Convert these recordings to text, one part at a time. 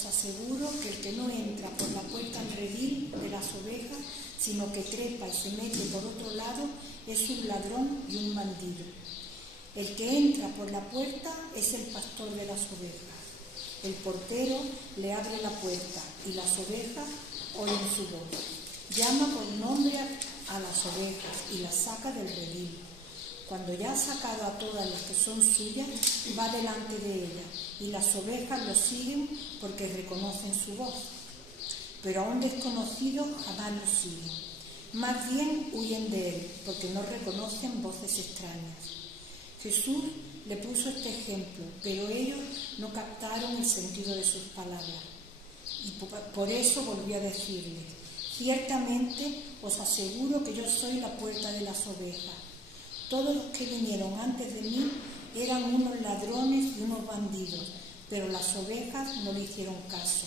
os aseguro que el que no entra por la puerta al redil de las ovejas, sino que trepa y se mete por otro lado, es un ladrón y un bandido. El que entra por la puerta es el pastor de las ovejas. El portero le abre la puerta y las ovejas oyen su voz. Llama por nombre a las ovejas y las saca del redil. Cuando ya ha sacado a todas las que son suyas, va delante de ellas, y las ovejas lo siguen porque reconocen su voz. Pero a un desconocido jamás lo siguen. Más bien huyen de él, porque no reconocen voces extrañas. Jesús le puso este ejemplo, pero ellos no captaron el sentido de sus palabras. Y por eso volvió a decirles: ciertamente os aseguro que yo soy la puerta de las ovejas. Todos los que vinieron antes de mí eran unos ladrones y unos bandidos, pero las ovejas no le hicieron caso.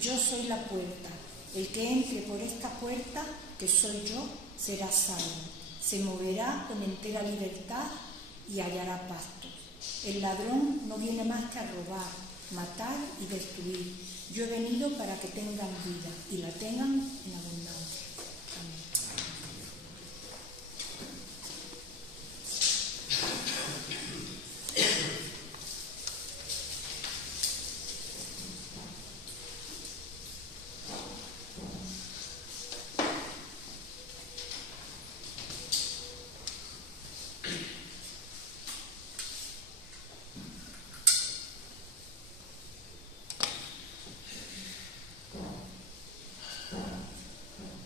Yo soy la puerta. El que entre por esta puerta, que soy yo, será salvo. Se moverá con entera libertad y hallará pasto. El ladrón no viene más que a robar, matar y destruir. Yo he venido para que tengan vida y la tengan en abundancia. Amén.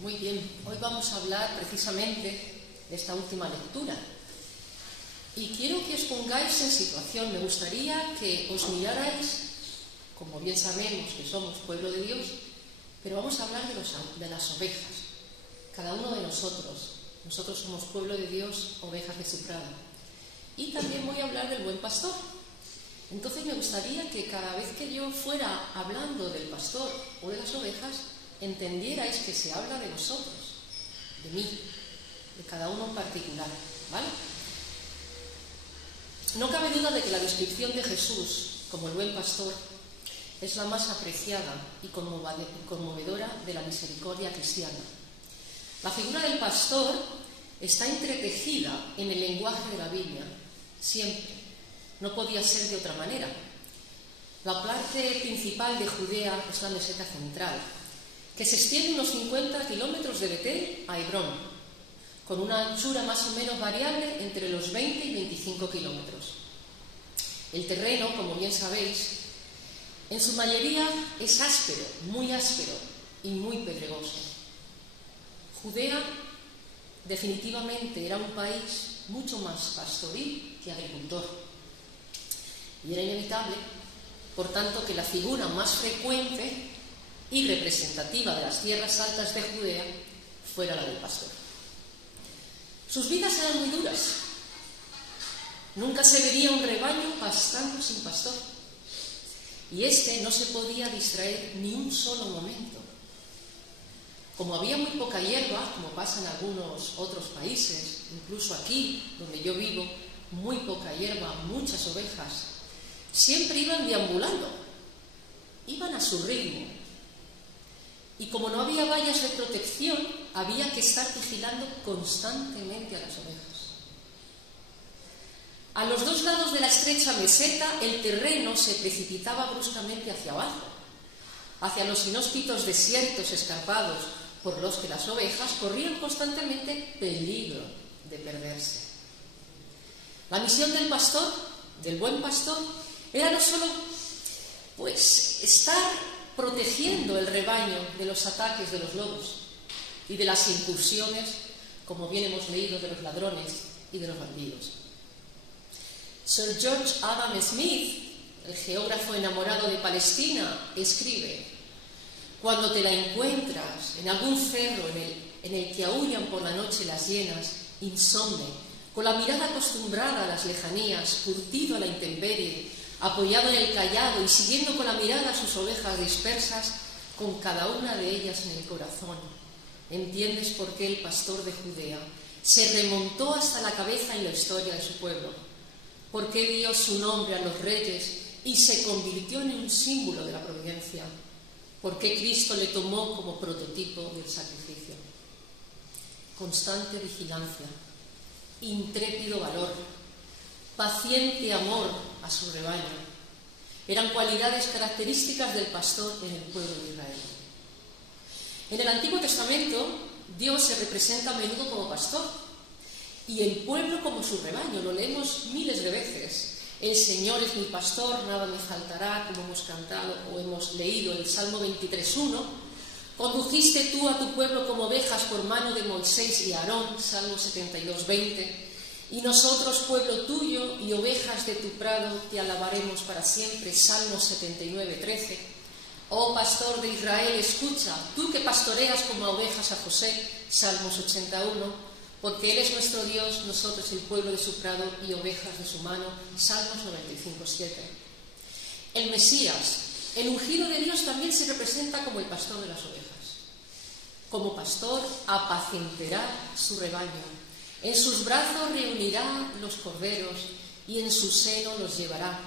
Muy bien, hoy vamos a hablar precisamente de esta última lectura. Y quiero que os pongáis en situación. Me gustaría que os mirarais, como bien sabemos que somos pueblo de Dios, pero vamos a hablar de las ovejas. Cada uno de nosotros somos pueblo de Dios, ovejas de su prado. Y también voy a hablar del buen pastor. Entonces me gustaría que cada vez que yo fuera hablando del pastor o de las ovejas, entendierais que se habla de vosotros, de mí, de cada uno en particular, ¿vale? No cabe duda de que la descripción de Jesús como el buen pastor es la más apreciada y conmovedora de la misericordia cristiana. La figura del pastor está entretejida en el lenguaje de la Biblia, siempre. No podía ser de otra manera. La parte principal de Judea es la meseta central, que se extiende unos 50 kilómetros de Betel a Hebrón, con una anchura más o menos variable entre los 20 y 25 kilómetros. El terreno, como bien sabéis, en su mayoría es áspero y muy pedregoso. Judea definitivamente era un país mucho más pastoril que agricultor. Y era inevitable, por tanto, que la figura más frecuente y representativa de las tierras altas de Judea fuera la del pastor. Sus vidas eran muy duras. Nunca se vería un rebaño pastando sin pastor. Y este no se podía distraer ni un solo momento. Como había muy poca hierba, como pasa en algunos otros países, incluso aquí, donde yo vivo, muy poca hierba, muchas ovejas, siempre iban deambulando, iban a su ritmo. Y como no había vallas de protección, había que estar vigilando constantemente a las ovejas. A los dos lados de la estrecha meseta, el terreno se precipitaba bruscamente hacia abajo, hacia los inhóspitos desiertos escarpados por los que las ovejas corrían constantemente peligro de perderse. La misión del pastor, del buen pastor, era no solo estar protegiendo el rebaño de los ataques de los lobos y de las incursiones, como bien hemos leído, de los ladrones y de los bandidos. Sir George Adam Smith, el geógrafo enamorado de Palestina, escribe: cuando te la encuentras en algún cerro en el que aúllan por la noche las hienas, insomne, con la mirada acostumbrada a las lejanías, curtido a la intemperie, apoyado en el cayado y siguiendo con la mirada a sus ovejas dispersas, con cada una de ellas en el corazón, entiendes por qué el pastor de Judea se remontó hasta la cabeza en la historia de su pueblo, por qué dio su nombre a los reyes y se convirtió en un símbolo de la providencia, porque Cristo le tomó como prototipo del sacrificio. Constante vigilancia, intrépido valor, paciente amor a su rebaño, eran cualidades características del pastor en el pueblo de Israel. En el Antiguo Testamento, Dios se representa a menudo como pastor y el pueblo como su rebaño. Lo leemos miles de veces. El Señor es mi pastor, nada me faltará, como hemos cantado o hemos leído el Salmo 23:1. Condujiste tú a tu pueblo como ovejas por mano de Moisés y Aarón, Salmo 72:20. Y nosotros, pueblo tuyo y ovejas de tu prado, te alabaremos para siempre, Salmo 79:13. Oh pastor de Israel, escucha, tú que pastoreas como a ovejas a José, Salmos 81. Porque Él es nuestro Dios, nosotros el pueblo de su prado y ovejas de su mano, Salmos 95:7. El Mesías, el ungido de Dios, también se representa como el pastor de las ovejas. Como pastor apacentará su rebaño, en sus brazos reunirá los corderos y en su seno los llevará.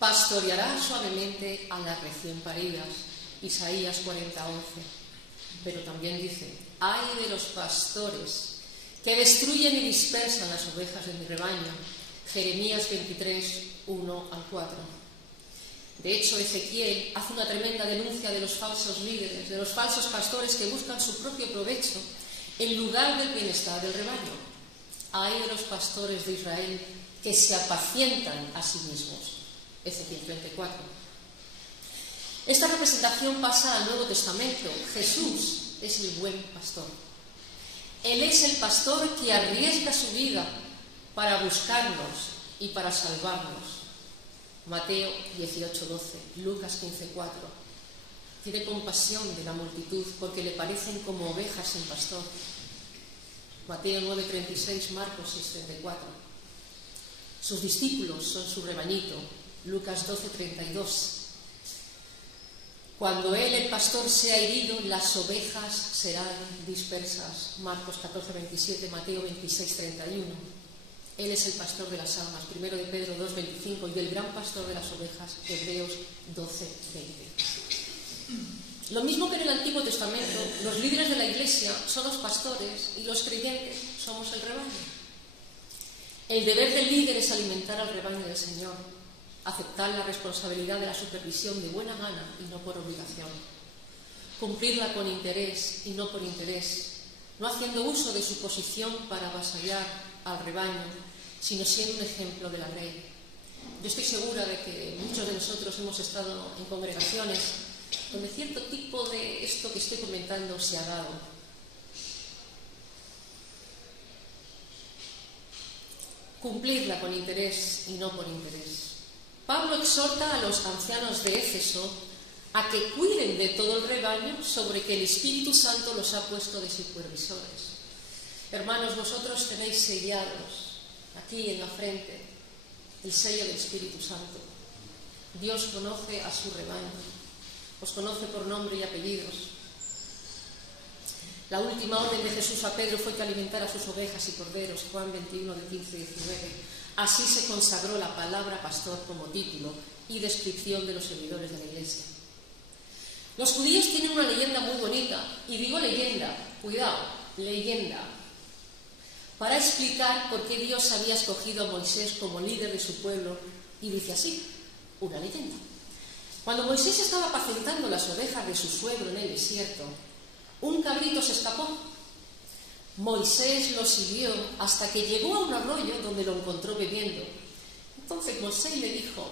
Pastoreará suavemente a las recién paridas, Isaías 40:11. Pero también dice, ay de los pastores que destruyen y dispersan las ovejas de mi rebaño, Jeremías 23:1-4. De hecho, Ezequiel hace una tremenda denuncia de los falsos líderes, de los falsos pastores que buscan su propio provecho en lugar del bienestar del rebaño. Ay de los pastores de Israel que se apacientan a sí mismos, Ezequiel 34. Esta representación pasa al Nuevo Testamento. Jesús es el buen pastor. Él es el pastor que arriesga su vida para buscarnos y para salvarnos. Mateo 18:12, Lucas 15:4. Tiene compasión de la multitud porque le parecen como ovejas sin pastor. Mateo 9:36, Marcos 6:34. Sus discípulos son su rebañito. Lucas 12:32. Cuando Él, el pastor, sea herido, las ovejas serán dispersas. Marcos 14:27, Mateo 26:31. Él es el pastor de las almas. 1 de Pedro 2:25. Y el gran pastor de las ovejas, Hebreos 12:20. Lo mismo que en el Antiguo Testamento, los líderes de la Iglesia son los pastores y los creyentes somos el rebaño. El deber del líder es alimentar al rebaño del Señor, aceptar la responsabilidad de la supervisión de buena gana y no por obligación, cumplirla con interés y no por interés, no haciendo uso de su posición para avasallar al rebaño, sino siendo un ejemplo de la ley. Yo estoy segura de que muchos de nosotros hemos estado en congregaciones donde cierto tipo de esto que estoy comentando se ha dado. Cumplirla con interés y no por interés. Pablo exhorta a los ancianos de Éfeso a que cuiden de todo el rebaño sobre que el Espíritu Santo los ha puesto de supervisores. Hermanos, vosotros tenéis sellados aquí en la frente el sello del Espíritu Santo. Dios conoce a su rebaño, os conoce por nombre y apellidos. La última orden de Jesús a Pedro fue que alimentara sus ovejas y corderos, Juan 21, 15-19. Así se consagró la palabra pastor como título y descripción de los servidores de la Iglesia. Los judíos tienen una leyenda muy bonita, y digo leyenda, cuidado, leyenda, para explicar por qué Dios había escogido a Moisés como líder de su pueblo, y dice así, una leyenda. Cuando Moisés estaba apacentando las ovejas de su suegro en el desierto, un cabrito se escapó. Moisés lo siguió hasta que llegó a un arroyo donde lo encontró bebiendo. Entonces Moisés le dijo,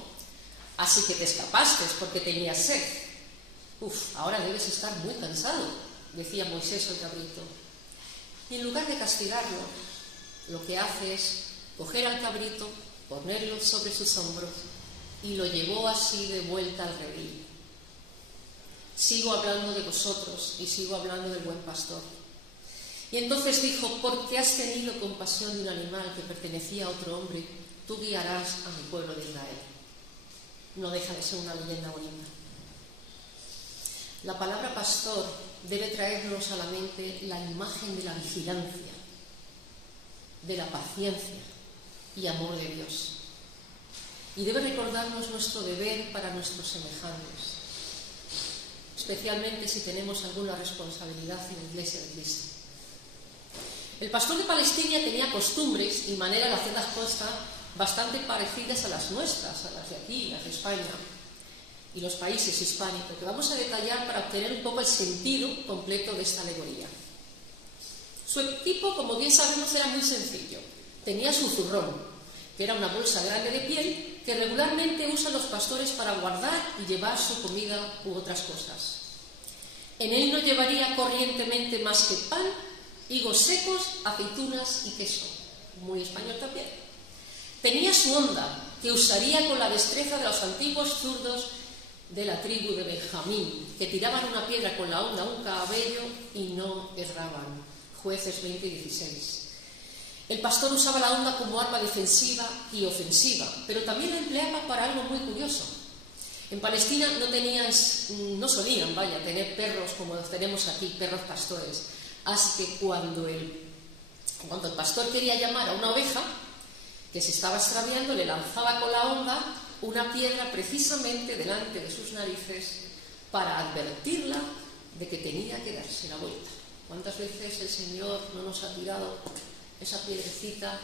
así que te escapaste porque tenías sed. Ahora debes estar muy cansado, decía Moisés al cabrito. Y en lugar de castigarlo, lo que hace es coger al cabrito, ponerlo sobre sus hombros y lo llevó así de vuelta al redil. Sigo hablando de vosotros y sigo hablando del buen pastor. Y entonces dijo, porque has tenido compasión de un animal que pertenecía a otro hombre, tú guiarás a mi pueblo de Israel. No deja de ser una leyenda bonita. La palabra pastor debe traernos a la mente la imagen de la vigilancia, de la paciencia y amor de Dios. y debe recordarnos nuestro deber para nuestros semejantes, especialmente si tenemos alguna responsabilidad en la Iglesia de Cristo. El pastor de Palestina tenía costumbres y maneras de hacer las cosas bastante parecidas a las nuestras, a las de aquí, las de España y los países hispánicos, que vamos a detallar para obtener un poco el sentido completo de esta alegoría. Su equipo, como bien sabemos, era muy sencillo. Tenía su zurrón, que era una bolsa grande de piel que regularmente usan los pastores para guardar y llevar su comida u otras cosas. En él no llevaría corrientemente más que pan, higos secos, aceitunas y queso. Muy español también. Tenía su honda, que usaría con la destreza de los antiguos zurdos de la tribu de Benjamín, que tiraban una piedra con la honda a un cabello y no erraban. Jueces 20 y 16. El pastor usaba la honda como arma defensiva y ofensiva, pero también la empleaba para algo muy curioso. En Palestina no solían tener perros como los tenemos aquí, perros pastores. Así que cuando el pastor quería llamar a una oveja que se estaba extraviando, le lanzaba con la honda una piedra precisamente delante de sus narices para advertirla de que tenía que darse la vuelta. ¿Cuántas veces el Señor no nos ha tirado esa piedrecita?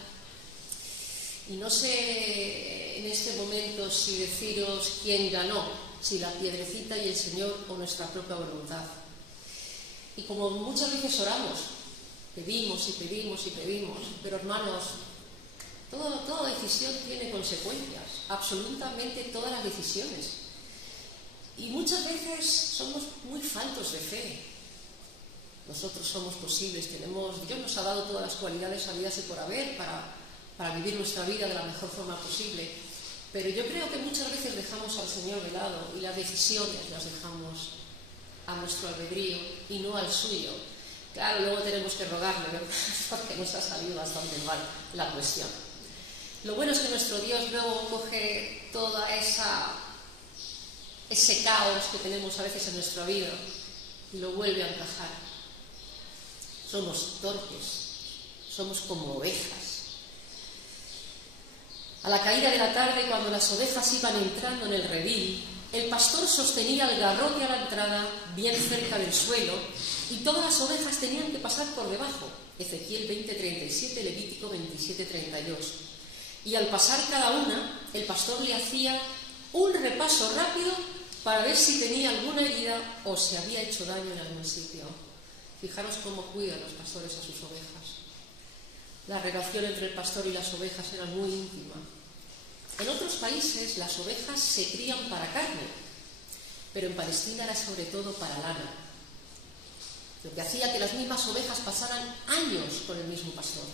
Y no sé en este momento si deciros quién ganó, si la piedrecita y el Señor o nuestra propia voluntad. Y como muchas veces oramos, pedimos y pedimos y pedimos, pero hermanos, toda decisión tiene consecuencias, absolutamente todas las decisiones. Y muchas veces somos muy faltos de fe. Nosotros somos posibles, Dios nos ha dado todas las cualidades habidas y por haber para vivir nuestra vida de la mejor forma posible. Pero yo creo que muchas veces dejamos al Señor de lado y las decisiones las dejamos a nuestro albedrío y no al suyo. Claro, luego tenemos que rogarle, ¿no? Porque nos ha salido bastante mal la cuestión. Lo bueno es que nuestro Dios luego coge toda ese caos que tenemos a veces en nuestra vida y lo vuelve a encajar. Somos torpes, somos como ovejas. A la caída de la tarde, cuando las ovejas iban entrando en el redil, el pastor sostenía el garrote a la entrada, bien cerca del suelo, y todas las ovejas tenían que pasar por debajo. Ezequiel 20:37, Levítico 27:32. Y al pasar cada una, el pastor le hacía un repaso rápido para ver si tenía alguna herida o se había hecho daño en algún sitio. Fijaros cómo cuidan los pastores a sus ovejas. La relación entre el pastor y las ovejas era muy íntima. En otros países las ovejas se crían para carne, pero en Palestina era sobre todo para lana, lo que hacía que las mismas ovejas pasaran años con el mismo pastor,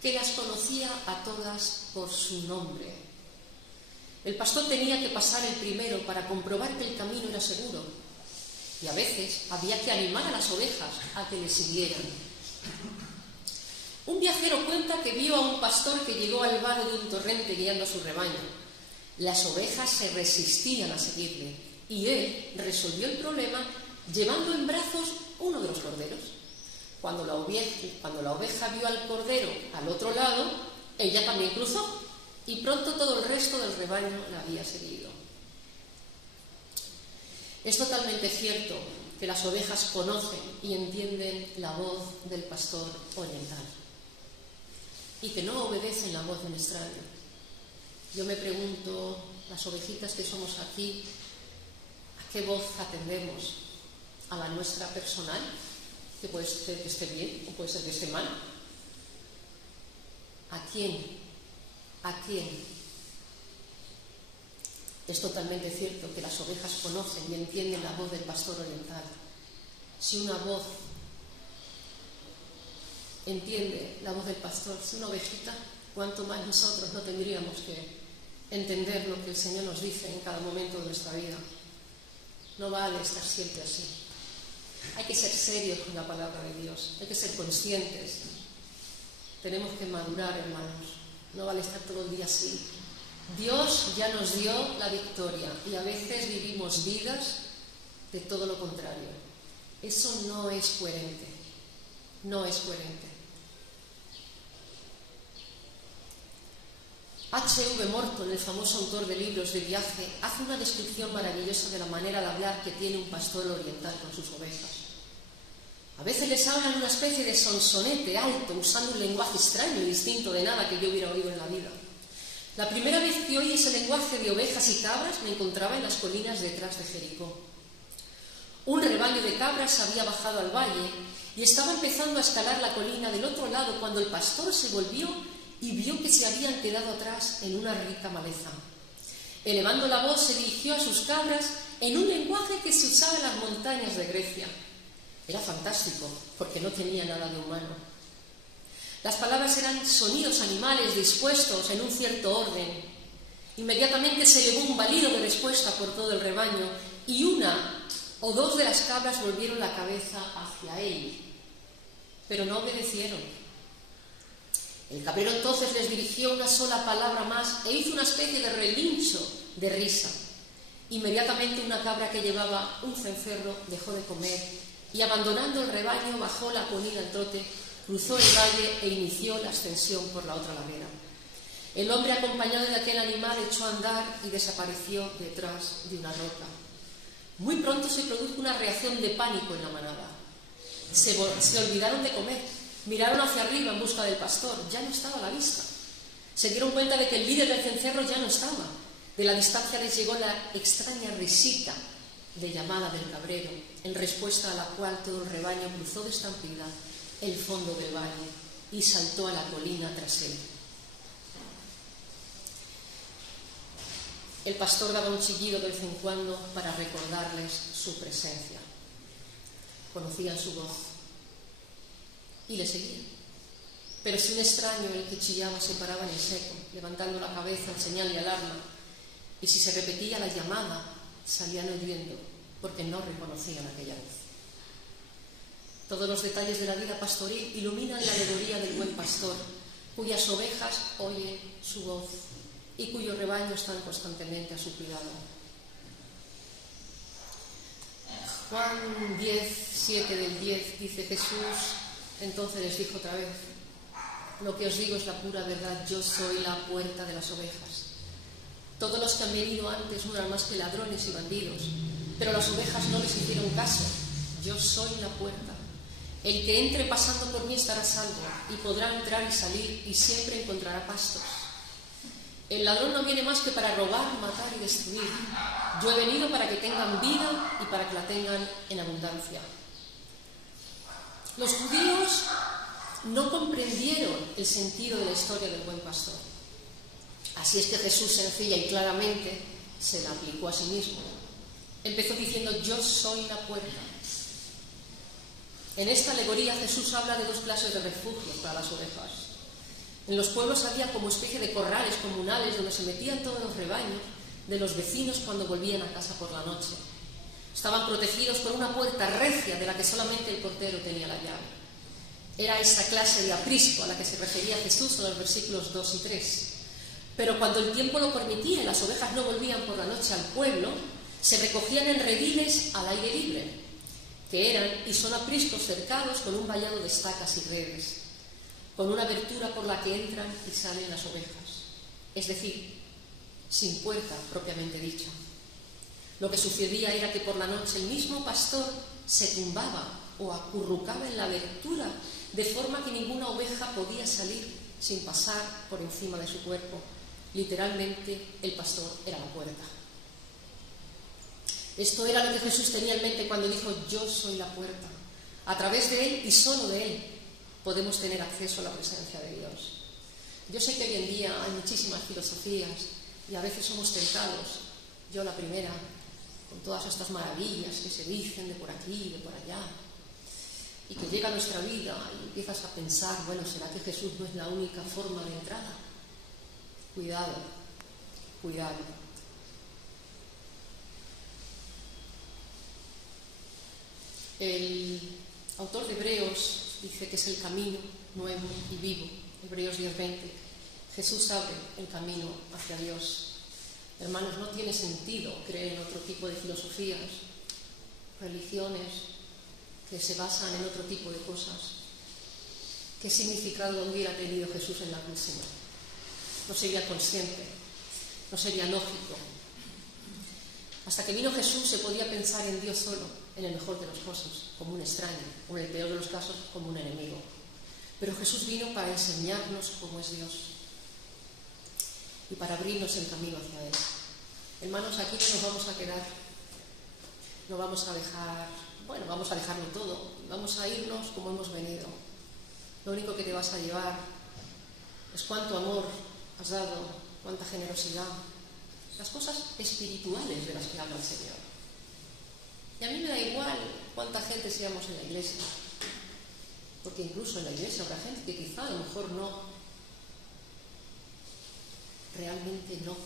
que las conocía a todas por su nombre. El pastor tenía que pasar el primero para comprobar que el camino era seguro, y a veces había que animar a las ovejas a que le siguieran. Un viajero cuenta que vio a un pastor que llegó al vado de un torrente guiando a su rebaño. Las ovejas se resistían a seguirle y él resolvió el problema llevando en brazos uno de los corderos. Cuando la oveja vio al cordero al otro lado, ella también cruzó y pronto todo el resto del rebaño la había seguido. Es totalmente cierto que las ovejas conocen y entienden la voz del pastor oriental y que no obedecen la voz de un extraño. Yo me pregunto, las ovejitas que somos aquí, ¿a qué voz atendemos? ¿A la nuestra personal? Que puede ser que esté bien o puede ser que esté mal. ¿A quién? ¿A quién? Es totalmente cierto que las ovejas conocen y entienden la voz del pastor oriental. Si una voz entiende la voz del pastor, si una ovejita, cuánto más nosotros no tendríamos que entender lo que el Señor nos dice en cada momento de nuestra vida. No vale estar siempre así. Hay que ser serios con la palabra de Dios, hay que ser conscientes. Tenemos que madurar, hermanos. No vale estar todo el día así. Dios ya nos dio la victoria y a veces vivimos vidas de todo lo contrario. Eso no es coherente. No es coherente. H.V. Morton, el famoso autor de libros de viaje, hace una descripción maravillosa de la manera de hablar que tiene un pastor oriental con sus ovejas. A veces les habla en una especie de sonsonete alto, usando un lenguaje extraño y distinto de nada que yo hubiera oído en la vida. La primera vez que oí ese lenguaje de ovejas y cabras me encontraba en las colinas detrás de Jericó. Un rebaño de cabras había bajado al valle y estaba empezando a escalar la colina del otro lado cuando el pastor se volvió y vio que se habían quedado atrás en una rica maleza. Elevando la voz se dirigió a sus cabras en un lenguaje que se usaba en las montañas de Grecia. Era fantástico, porque no tenía nada de humano. Las palabras eran sonidos animales dispuestos en un cierto orden. Inmediatamente se elevó un balido de respuesta por todo el rebaño y una o dos de las cabras volvieron la cabeza hacia él, pero no obedecieron. El cabrero entonces les dirigió una sola palabra más e hizo una especie de relincho de risa. Inmediatamente una cabra que llevaba un cencerro dejó de comer y abandonando el rebaño bajó la colina al trote, cruzó el valle e inició la ascensión por la otra ladera. El hombre acompañado de aquel animal echó a andar y desapareció detrás de una roca. Muy pronto se produjo una reacción de pánico en la manada. Se olvidaron de comer, miraron hacia arriba en busca del pastor, ya no estaba a la vista. Se dieron cuenta de que el líder del cencerro ya no estaba. De la distancia les llegó la extraña risita de llamada del cabrero, en respuesta a la cual todo el rebaño cruzó de estampida el fondo del valle y saltó a la colina tras él. El pastor daba un chillido de vez en cuando para recordarles su presencia. Conocían su voz y le seguían. Pero si un extraño, el que chillaba, se paraba en el seco, levantando la cabeza en señal de alarma, y si se repetía la llamada, salían huyendo porque no reconocían aquella voz. Todos los detalles de la vida pastoril iluminan la alegoría del buen pastor, cuyas ovejas oyen su voz y cuyos rebaños están constantemente a su cuidado. Juan 10, 7 del 10 dice: Jesús entonces les dijo otra vez: lo que os digo es la pura verdad, yo soy la puerta de las ovejas. Todos los que han venido antes no eran más que ladrones y bandidos, pero las ovejas no les hicieron caso. Yo soy la puerta. El que entre pasando por mí estará salvo, y podrá entrar y salir, y siempre encontrará pastos. El ladrón no viene más que para robar, matar y destruir. Yo he venido para que tengan vida y para que la tengan en abundancia. Los judíos no comprendieron el sentido de la historia del buen pastor. Así es que Jesús sencilla y claramente se la aplicó a sí mismo. Empezó diciendo: yo soy la puerta. En esta alegoría Jesús habla de dos clases de refugios para las ovejas. En los pueblos había como especie de corrales comunales donde se metían todos los rebaños de los vecinos cuando volvían a casa por la noche. Estaban protegidos por una puerta recia de la que solamente el portero tenía la llave. Era esa clase de aprisco a la que se refería Jesús en los versículos 2 y 3. Pero cuando el tiempo lo permitía y las ovejas no volvían por la noche al pueblo, se recogían en rediles al aire libre, que eran y son apriscos cercados con un vallado de estacas y redes, con una abertura por la que entran y salen las ovejas, es decir, sin puerta propiamente dicha. Lo que sucedía era que por la noche el mismo pastor se tumbaba o acurrucaba en la abertura, de forma que ninguna oveja podía salir sin pasar por encima de su cuerpo. Literalmente, el pastor era la puerta. Esto era lo que Jesús tenía en mente cuando dijo: yo soy la puerta. A través de Él y solo de Él podemos tener acceso a la presencia de Dios. Yo sé que hoy en día hay muchísimas filosofías y a veces somos tentados, yo la primera, con todas estas maravillas que se dicen de por aquí y de por allá, y que llega a nuestra vida y empiezas a pensar: bueno, ¿será que Jesús no es la única forma de entrada? Cuidado, cuidado. El autor de Hebreos dice que es el camino nuevo y vivo. Hebreos 10:20. Jesús abre el camino hacia Dios. Hermanos, no tiene sentido creer en otro tipo de filosofías, religiones que se basan en otro tipo de cosas. ¿Qué significado hubiera tenido Jesús en la cruz, Señor? no sería consciente, no sería lógico. Hasta que vino Jesús se podía pensar en Dios solo, en el mejor de los casos, como un extraño, o en el peor de los casos, como un enemigo. Pero Jesús vino para enseñarnos cómo es Dios y para abrirnos el camino hacia Él. Hermanos, aquí no nos vamos a quedar, no vamos a dejar, bueno, vamos a dejarlo todo, vamos a irnos como hemos venido. Lo único que te vas a llevar es cuánto amor has dado, cuánta generosidad, las cosas espirituales de las que habla el Señor. Y a mí me da igual cuánta gente seamos en la iglesia, porque incluso en la iglesia habrá gente que quizá a lo mejor no, realmente no.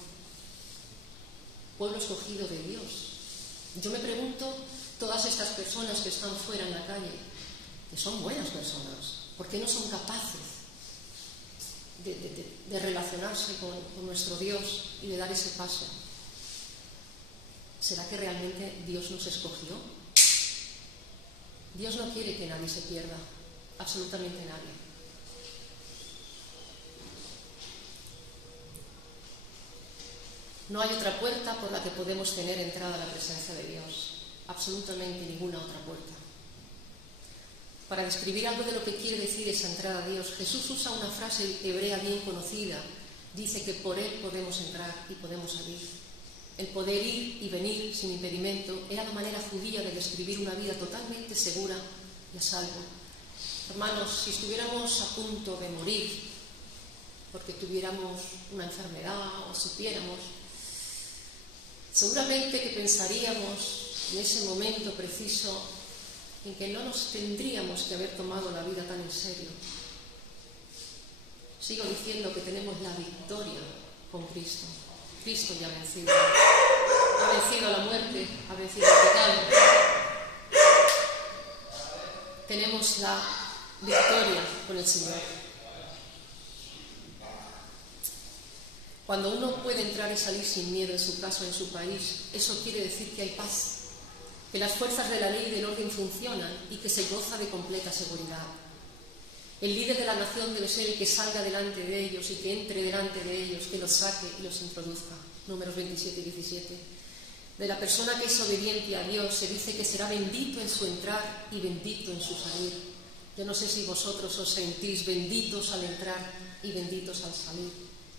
Pueblo escogido de Dios. Yo me pregunto, todas estas personas que están fuera en la calle, que son buenas personas, ¿por qué no son capaces de relacionarse con nuestro Dios y de dar ese paso? ¿Será que realmente Dios nos escogió? Dios no quiere que nadie se pierda, absolutamente nadie. No hay otra puerta por la que podemos tener entrada a la presencia de Dios, absolutamente ninguna otra puerta. Para describir algo de lo que quiere decir esa entrada a Dios, Jesús usa una frase hebrea bien conocida. Dice que por Él podemos entrar y podemos salir. El poder ir y venir sin impedimento era la manera judía de describir una vida totalmente segura y a salvo. Hermanos, si estuviéramos a punto de morir porque tuviéramos una enfermedad o supiéramos, seguramente que pensaríamos en ese momento preciso en que no nos tendríamos que haber tomado la vida tan en serio. Sigo diciendo que tenemos la victoria con Cristo. Cristo ya ha vencido. Ha vencido a la muerte, ha vencido el pecado. Tenemos la victoria con el Señor. Cuando uno puede entrar y salir sin miedo en su casa o en su país, eso quiere decir que hay paz, que las fuerzas de la ley y del orden funcionan y que se goza de completa seguridad. El líder de la nación debe ser el que salga delante de ellos y que entre delante de ellos, que los saque y los introduzca. Números 27 y 17. De la persona que es obediente a Dios se dice que será bendito en su entrar y bendito en su salir. Yo no sé si vosotros os sentís benditos al entrar y benditos al salir.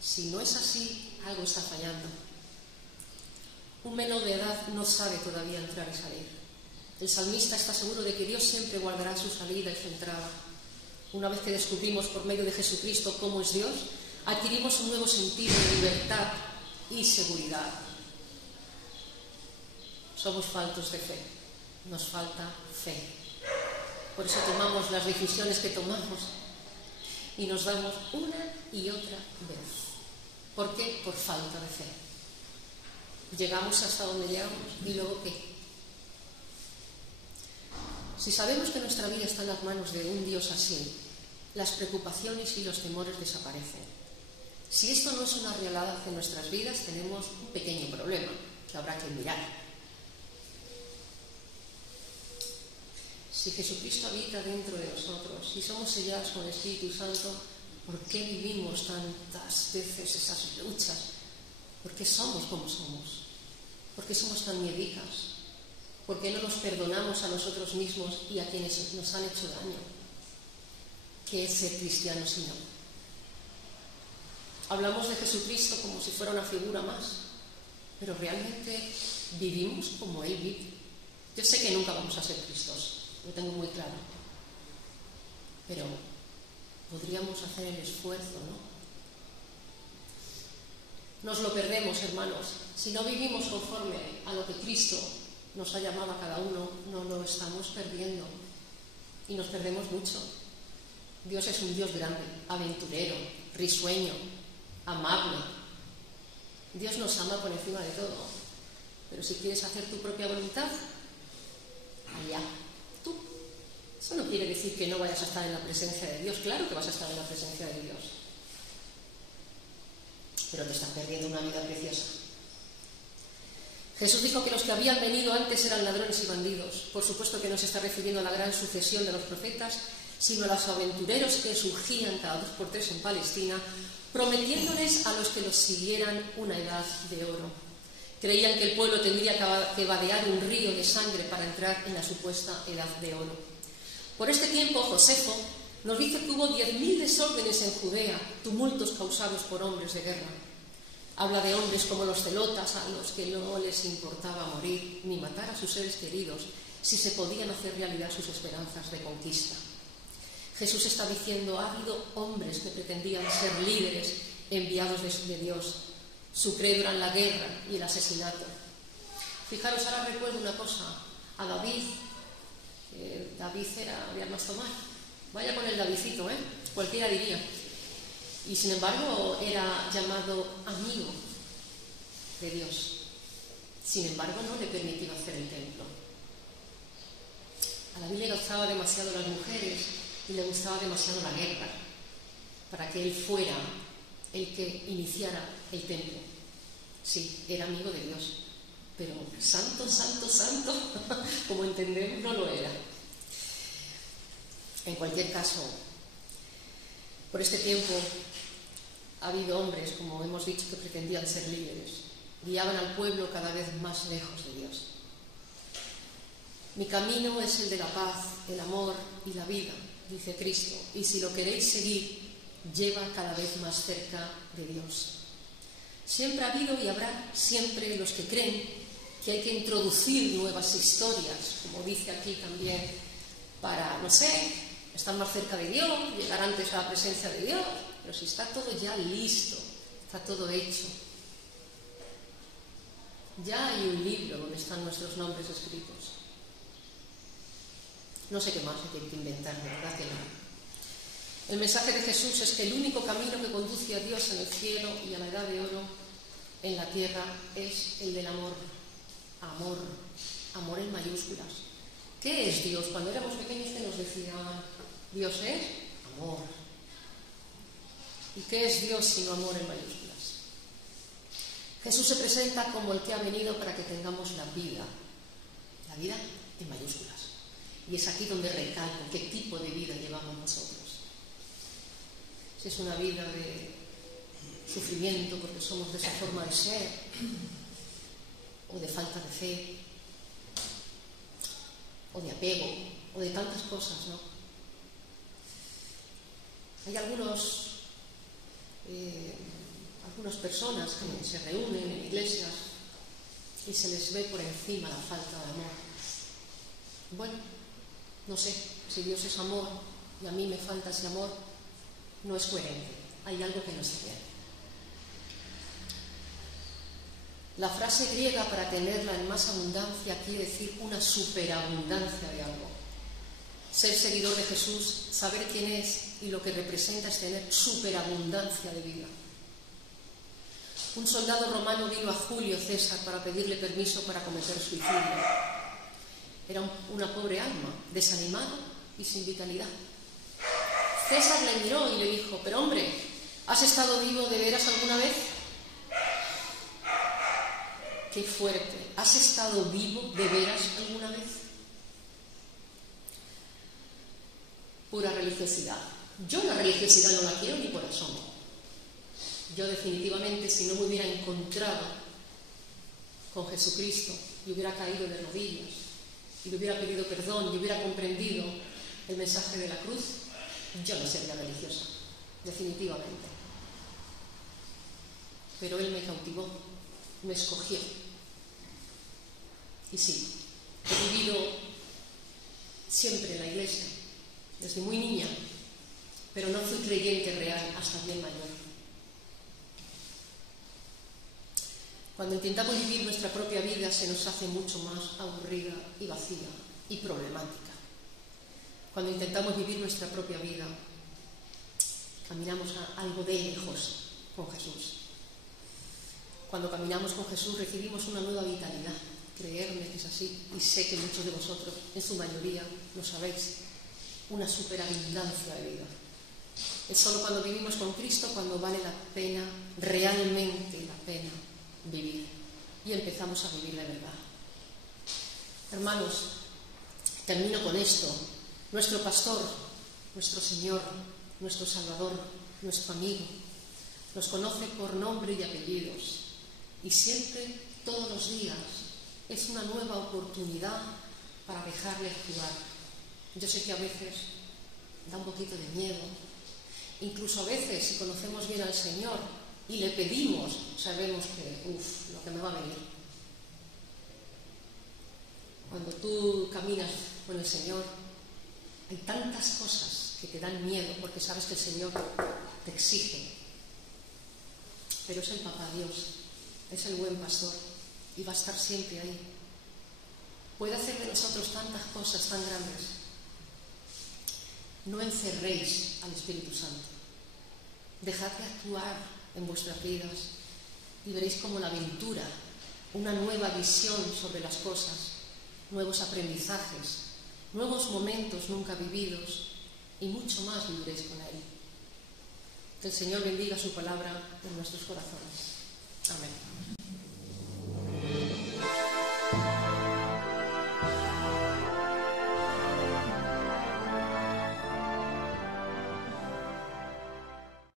Si no es así, algo está fallando. Un menor de edad no sabe todavía entrar y salir. El salmista está seguro de que Dios siempre guardará su salida y su entrada. Una vez que descubrimos por medio de Jesucristo cómo es Dios, adquirimos un nuevo sentido de libertad y seguridad. Somos faltos de fe, nos falta fe. Por eso tomamos las decisiones que tomamos y nos damos una y otra vez. ¿Por qué? Por falta de fe. Llegamos hasta donde llegamos y luego ¿qué? Si sabemos que nuestra vida está en las manos de un Dios así, las preocupaciones y los temores desaparecen. Si esto no es una realidad en nuestras vidas, tenemos un pequeño problema que habrá que mirar. Si Jesucristo habita dentro de nosotros, si somos sellados con el Espíritu Santo, ¿por qué vivimos tantas veces esas luchas? ¿Por qué somos como somos? ¿Por qué somos tan miedicas? ¿Por qué no nos perdonamos a nosotros mismos y a quienes nos han hecho daño? ¿Qué es ser cristiano si no? Hablamos de Jesucristo como si fuera una figura más, pero realmente vivimos como Él vive. Yo sé que nunca vamos a ser Cristos, lo tengo muy claro, pero podríamos hacer el esfuerzo, ¿no? Nos lo perdemos, hermanos. Si no vivimos conforme a lo que Cristo nos ha llamado a cada uno, no lo estamos perdiendo y nos perdemos mucho. Dios es un Dios grande, aventurero, risueño, amable. Dios nos ama por encima de todo, pero si quieres hacer tu propia voluntad, allá, tú. Eso no quiere decir que no vayas a estar en la presencia de Dios. Claro que vas a estar en la presencia de Dios, pero te estás perdiendo una vida preciosa. Jesús dijo que los que habían venido antes eran ladrones y bandidos. Por supuesto que no se está refiriendo a la gran sucesión de los profetas, sino a los aventureros que surgían cada 2 por 3 en Palestina, prometiéndoles a los que los siguieran una edad de oro. Creían que el pueblo tendría que vadear un río de sangre para entrar en la supuesta edad de oro. Por este tiempo, Josefo nos dice que hubo 10.000 desórdenes en Judea, tumultos causados por hombres de guerra. Habla de hombres como los celotas, a los que no les importaba morir ni matar a sus seres queridos si se podían hacer realidad sus esperanzas de conquista. Jesús está diciendo, ha habido hombres que pretendían ser líderes enviados de Dios. Su credo era la guerra y el asesinato. Fijaros, ahora recuerdo una cosa, a David, David era de armas tomar. Vaya con el Davidcito, cualquiera diría. Y sin embargo era llamado amigo de Dios. Sin embargo no le permitió hacer el templo. A David le gustaban demasiado las mujeres y le gustaba demasiado la guerra para que él fuera el que iniciara el templo. Sí, era amigo de Dios, pero santo, santo, santo, como entendemos, no lo era. En cualquier caso, por este tiempo ha habido hombres, como hemos dicho, que pretendían ser líderes. Guiaban al pueblo cada vez más lejos de Dios. Mi camino es el de la paz, el amor y la vida, dice Cristo, y si lo queréis seguir, lleva cada vez más cerca de Dios. Siempre ha habido y habrá siempre los que creen que hay que introducir nuevas historias, como dice aquí también, para, no sé, estar más cerca de Dios, llegar antes a la presencia de Dios, pero si está todo ya listo, está todo hecho. Ya hay un libro donde están nuestros nombres escritos. No sé qué más hay que inventar, ¿verdad que no? El mensaje de Jesús es que el único camino que conduce a Dios en el cielo y a la edad de oro en la tierra es el del amor. Amor, amor en mayúsculas. ¿Qué es Dios? Cuando éramos pequeños que nos decían, Dios es amor. ¿Y qué es Dios sino amor en mayúsculas? Jesús se presenta como el que ha venido para que tengamos la vida en mayúsculas. Y es aquí donde recalco qué tipo de vida llevamos nosotros. Si es una vida de sufrimiento porque somos de esa forma de ser, o de falta de fe, o de apego, o de tantas cosas, ¿no? Hay algunas personas que se reúnen en iglesias y se les ve por encima la falta de amor. Bueno, no sé, si Dios es amor y a mí me falta ese amor, no es coherente, hay algo que no está bien. La frase griega para tenerla en más abundancia quiere decir una superabundancia de algo. Ser seguidor de Jesús, saber quién es y lo que representa es tener superabundancia de vida. Un soldado romano vino a Julio César para pedirle permiso para cometer suicidio. Era una pobre alma, desanimado y sin vitalidad. César le miró y le dijo, pero hombre, ¿has estado vivo de veras alguna vez? Qué fuerte. ¿Has estado vivo de veras alguna vez? Pura religiosidad. Yo la religiosidad no la quiero ni por asomo. Yo definitivamente, si no me hubiera encontrado con Jesucristo y hubiera caído de rodillas y le hubiera pedido perdón y hubiera comprendido el mensaje de la cruz, yo no sería religiosa, definitivamente. Pero Él me cautivó, me escogió. Y sí, he vivido siempre en la iglesia, desde muy niña, pero no fui creyente real hasta bien mayor. Cuando intentamos vivir nuestra propia vida se nos hace mucho más aburrida y vacía y problemática. Cuando intentamos vivir nuestra propia vida, caminamos algo de lejos con Jesús. Cuando caminamos con Jesús recibimos una nueva vitalidad. Creerme que es así, y sé que muchos de vosotros, en su mayoría, lo sabéis. Una superabundancia de vida. Es solo cuando vivimos con Cristo cuando vale la pena, realmente la pena, vivir. Y empezamos a vivir de verdad. Hermanos, termino con esto. Nuestro pastor, nuestro Señor, nuestro Salvador, nuestro amigo. Nos conoce por nombre y apellidos y siempre, todos los días, es una nueva oportunidad para dejarle actuar. Yo sé que a veces da un poquito de miedo, incluso a veces si conocemos bien al Señor y le pedimos, sabemos que, lo que me va a venir. Cuando tú caminas con el Señor, hay tantas cosas que te dan miedo porque sabes que el Señor te exige. Pero es el Papá Dios, es el buen pastor y va a estar siempre ahí. Puede hacer de nosotros tantas cosas tan grandes. No encerréis al Espíritu Santo. Dejad de actuar en vuestras vidas y veréis como la aventura, una nueva visión sobre las cosas, nuevos aprendizajes, nuevos momentos nunca vividos y mucho más viviréis con Él. Que el Señor bendiga su palabra en nuestros corazones. Amén.